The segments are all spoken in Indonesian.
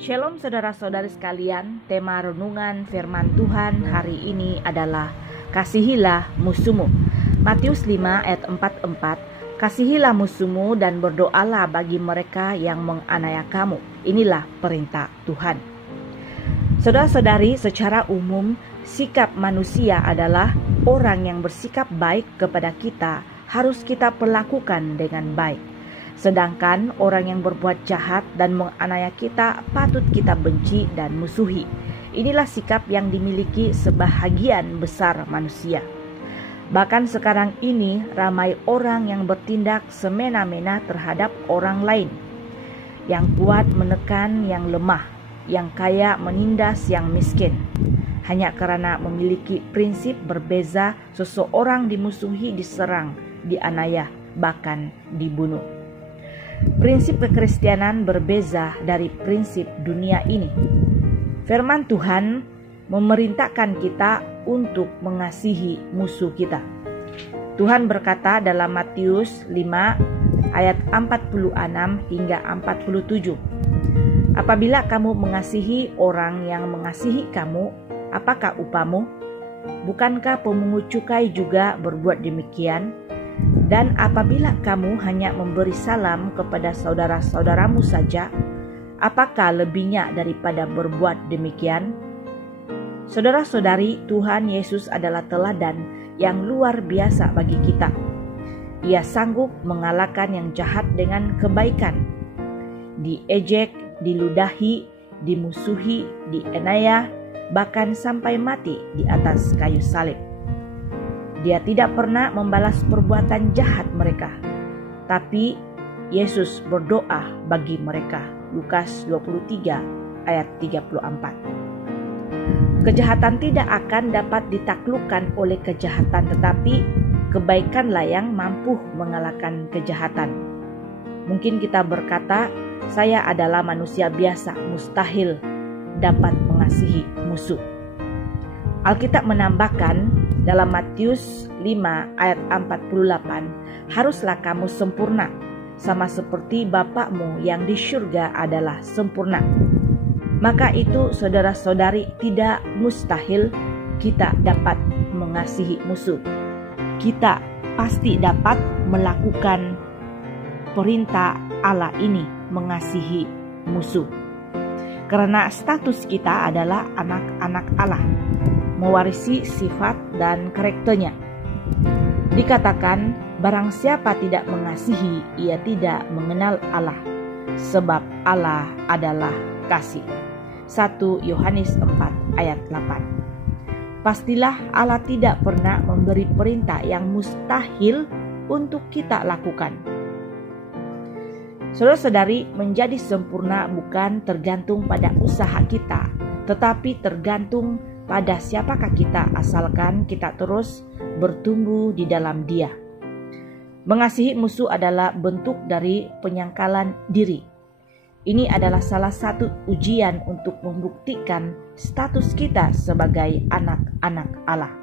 Shalom saudara-saudari sekalian, tema renungan firman Tuhan hari ini adalah kasihilah musuhmu. Matius 5 ayat 44, kasihilah musuhmu dan berdoalah bagi mereka yang menganiaya kamu. Inilah perintah Tuhan. Saudara-saudari, secara umum sikap manusia adalah orang yang bersikap baik kepada kita harus kita perlakukan dengan baik. Sedangkan orang yang berbuat jahat dan menganiaya kita patut kita benci dan musuhi. Inilah sikap yang dimiliki sebahagian besar manusia. Bahkan sekarang ini ramai orang yang bertindak semena-mena terhadap orang lain. Yang kuat menekan yang lemah, yang kaya menindas yang miskin. Hanya karena memiliki prinsip berbeza, seseorang dimusuhi, diserang, dianiaya, bahkan dibunuh. Prinsip kekristenan berbeza dari prinsip dunia ini. Firman Tuhan memerintahkan kita untuk mengasihi musuh kita. Tuhan berkata dalam Matius 5 ayat 46 hingga 47. Apabila kamu mengasihi orang yang mengasihi kamu, apakah upamu? Bukankah pemungut cukai juga berbuat demikian? Dan apabila kamu hanya memberi salam kepada saudara-saudaramu saja, apakah lebihnya daripada berbuat demikian? Saudara-saudari, Tuhan Yesus adalah teladan yang luar biasa bagi kita. Ia sanggup mengalahkan yang jahat dengan kebaikan. Diejek, diludahi, dimusuhi, dienaya, bahkan sampai mati di atas kayu salib. Dia tidak pernah membalas perbuatan jahat mereka, tapi Yesus berdoa bagi mereka. Lukas 23 ayat 34. Kejahatan tidak akan dapat ditaklukkan oleh kejahatan, tetapi kebaikanlah yang mampu mengalahkan kejahatan. Mungkin kita berkata, saya adalah manusia biasa, mustahil dapat mengasihi musuh. Alkitab menambahkan dalam Matius 5 ayat 48, haruslah kamu sempurna, sama seperti Bapakmu yang di surga adalah sempurna. Maka itu saudara-saudari, tidak mustahil kita dapat mengasihi musuh. Kita pasti dapat melakukan perintah Allah ini, mengasihi musuh. Karena status kita adalah anak-anak Allah, mewarisi sifat dan karakternya. Dikatakan, barang siapa tidak mengasihi, ia tidak mengenal Allah, sebab Allah adalah kasih. 1 Yohanes 4 ayat 8. Pastilah Allah tidak pernah memberi perintah yang mustahil untuk kita lakukan. Saudara-saudari, menjadi sempurna bukan tergantung pada usaha kita, tetapi tergantung pada siapakah kita asalkan kita terus bertumbuh di dalam Dia. Mengasihi musuh adalah bentuk dari penyangkalan diri. Ini adalah salah satu ujian untuk membuktikan status kita sebagai anak-anak Allah.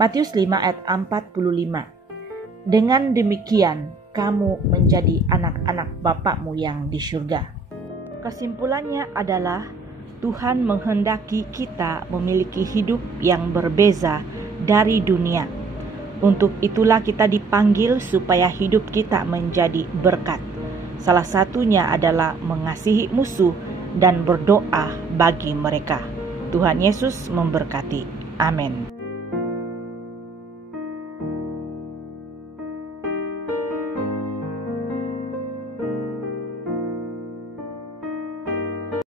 Matius 5 ayat 45. Dengan demikian kamu menjadi anak-anak Bapakmu yang di surga. Kesimpulannya adalah Tuhan menghendaki kita memiliki hidup yang berbeza dari dunia. Untuk itulah kita dipanggil supaya hidup kita menjadi berkat. Salah satunya adalah mengasihi musuh dan berdoa bagi mereka. Tuhan Yesus memberkati. Amin.